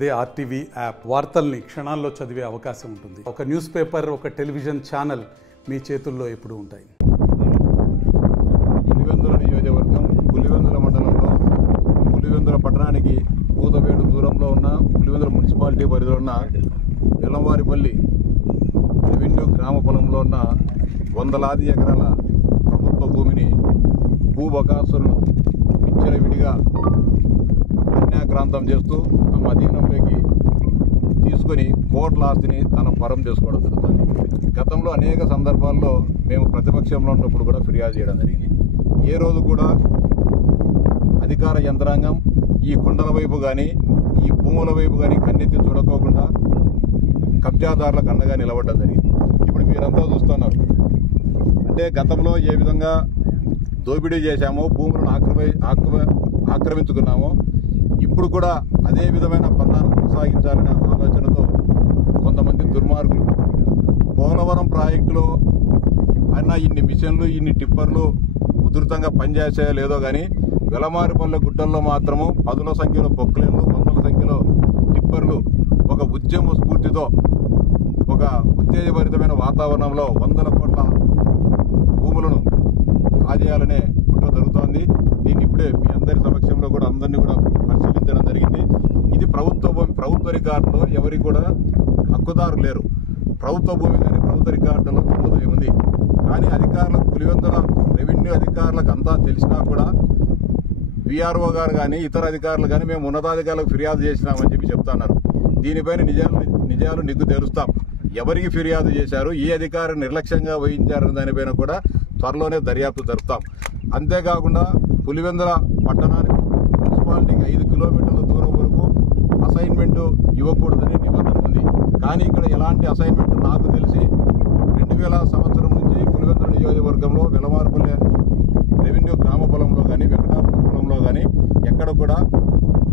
అదే RTV app వార్తల్ని క్షణాల్లో చదివే అవకాశం ఉంటుంది. ఒక న్యూస్ పేపర్, ఒక టెలివిజన్ ఛానల్ మీ చేతుల్లో ఎప్పుడూ ఉంటాయి. పులివెందుల నియోజకవర్గం పులివెందుల మండలంలో పులివెందుల పట్టణానికి కూతవేడు దూరంలో ఉన్న పులివెందుల మున్సిపాలిటీ పరిధిలో ఉన్న ఎల్లంవారిపల్లి రెవెన్యూ గ్రామ పొలంలో ఉన్న వందలాది ఎకరాల ప్రభుత్వ భూమిని భూబకాసురులు విచ్చలవిడిగా అన్యాక్రాంతం చేస్తూ తమ అధీనంలోకి తీసుకొని కోట్ల ఆస్తిని తన పరం చేసుకోవడం జరుగుతుంది. గతంలో అనేక సందర్భాల్లో మేము ప్రతిపక్షంలో ఉన్నప్పుడు కూడా ఫిర్యాదు చేయడం జరిగింది. ఏ రోజు కూడా అధికార యంత్రాంగం ఈ కొండల వైపు కానీ ఈ భూముల వైపు కానీ కన్నెత్తి చూడకోకుండా కబ్జాదారులకు అండగా నిలబడడం జరిగింది. ఇప్పుడు మీరంతా చూస్తున్నారు. అంటే గతంలో ఏ విధంగా దోపిడీ చేశామో, భూములను ఆక్రమించుకున్నామో, ఇప్పుడు కూడా అదే విధమైన పందాన్ని కొనసాగించాలనే ఆలోచనతో కొంతమంది దుర్మార్గులు పోలవరం ప్రాజెక్టులో అన్న ఇన్ని మిషన్లు, ఇన్ని టిప్పర్లు ఉధృతంగా పనిచేసాయో లేదో కానీ వెలమారిపల్లె గుట్టల్లో మాత్రము పదుల సంఖ్యలో పొక్లైన్లు, వందల సంఖ్యలో టిప్పర్లు ఒక ఉద్యమ స్ఫూర్తితో ఒక ఉత్తేజభరితమైన వాతావరణంలో వందల కోట్ల భూములను కాజేయాలనే కుట్ర జరుగుతోంది. దీన్ని ఇప్పుడే మీ అందరి సమక్షంలో కూడా అందరినీ కూడా పరిశీలించడం జరిగింది. ఇది ప్రభుత్వ భూమి. ప్రభుత్వ రికార్డులో ఎవరికి కూడా హక్కుదారు లేరు. ప్రభుత్వ భూమి కానీ ప్రభుత్వ రికార్డులో నమోదై ఉంది. కానీ అధికారులకు, పులివెందుల రెవెన్యూ అధికారులకు అంతా తెలిసినా కూడా విఆర్ఓ గారు కానీ ఇతర అధికారులు కానీ మేము ఉన్నతాధికారులకు ఫిర్యాదు చేసినామని చెప్పి చెప్తున్నారు. దీనిపైన నిజాలు నిగ్గు తెరుస్తాం. ఎవరికి ఫిర్యాదు చేశారు, ఏ అధికారి నిర్లక్ష్యంగా వహించారనే దానిపైన కూడా త్వరలోనే దర్యాప్తు జరుపుతాం. అంతేకాకుండా పులివెందుల పట్టణానికి మున్సిపాలిటీకి 5 కిలోమీటర్ల దూరం వరకు అసైన్మెంట్ ఇవ్వకూడదని నిబంధన ఉంది. కానీ ఇక్కడ ఎలాంటి అసైన్మెంట్ నాకు తెలిసి 2000 సంవత్సరం నుంచి పులివెందుల నియోజకవర్గంలో వెలమారిపల్లె రెవెన్యూ గ్రామ పొలంలో కానీ వెంకటాపురం పొలంలో కానీ ఎక్కడ కూడా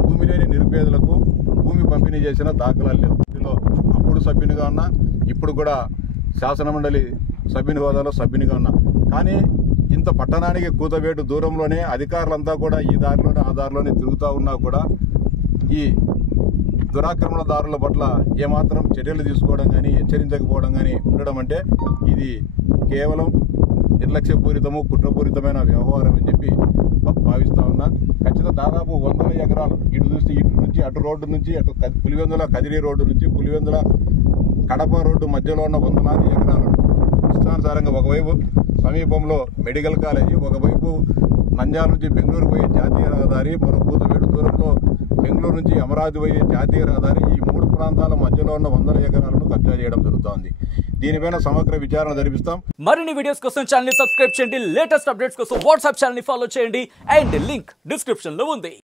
భూమి లేని నిరుపేదలకు భూమి పంపిణీ చేసిన దాఖలాలు లేవు. ఇందులో అప్పుడు సభ్యునిగా ఉన్నా, ఇప్పుడు కూడా శాసనమండలి సభ్యుని హోదాలో సభ్యునిగా ఉన్నా. కానీ ఇంత పట్టణానికి కూతవేటు దూరంలోనే అధికారులంతా కూడా ఈ దారిలోనే ఆ దారిలోనే తిరుగుతూ ఉన్నా కూడా ఈ దురాక్రమణదారుల పట్ల ఏమాత్రం చర్యలు తీసుకోవడం కానీ హెచ్చరించకపోవడం కానీ ఉండడం అంటే ఇది కేవలం నిర్లక్ష్యపూరితము, కుట్రపూరితమైన వ్యవహారం అని చెప్పి భావిస్తూ ఉన్నా. ఖచ్చితంగా దాదాపు 100 ఎకరాలు ఇటు చూస్తే ఇటు నుంచి అటు రోడ్డు నుంచి అటు పులివెందుల కదిరి రోడ్డు నుంచి పులివెందుల కడప రోడ్డు మధ్యలో ఉన్న వందలాది ఎకరాలను ఇష్టానుసారంగా ఒకవైపు సమీపంలో మెడికల్ కాలేజీ, ఒకవైపు నంద్యాల నుంచి బెంగళూరు పోయే జాతీయ రహదారి, మరో కూతవేడు దూరంలో బెంగళూరు నుంచి అమరావతి పోయే జాతీయ రహదారి, ఈ 3 ప్రాంతాల మధ్యలో ఉన్న 100 ఎకరాలను కబ్జా చేయడం జరుగుతోంది. దీనిపైన సమగ్ర విచారణ జరిపిస్తాం. మరిన్ని వీడియోస్ కోసం ఛానల్ ని సబ్స్క్రైబ్ చేయండి. లేటెస్ట్ అప్డేట్స్ కోసం వాట్సాప్ ఛానల్ ని ఫాలో చేయండి. అండ్ లింక్ డిస్క్రిప్షన్ లో ఉంది.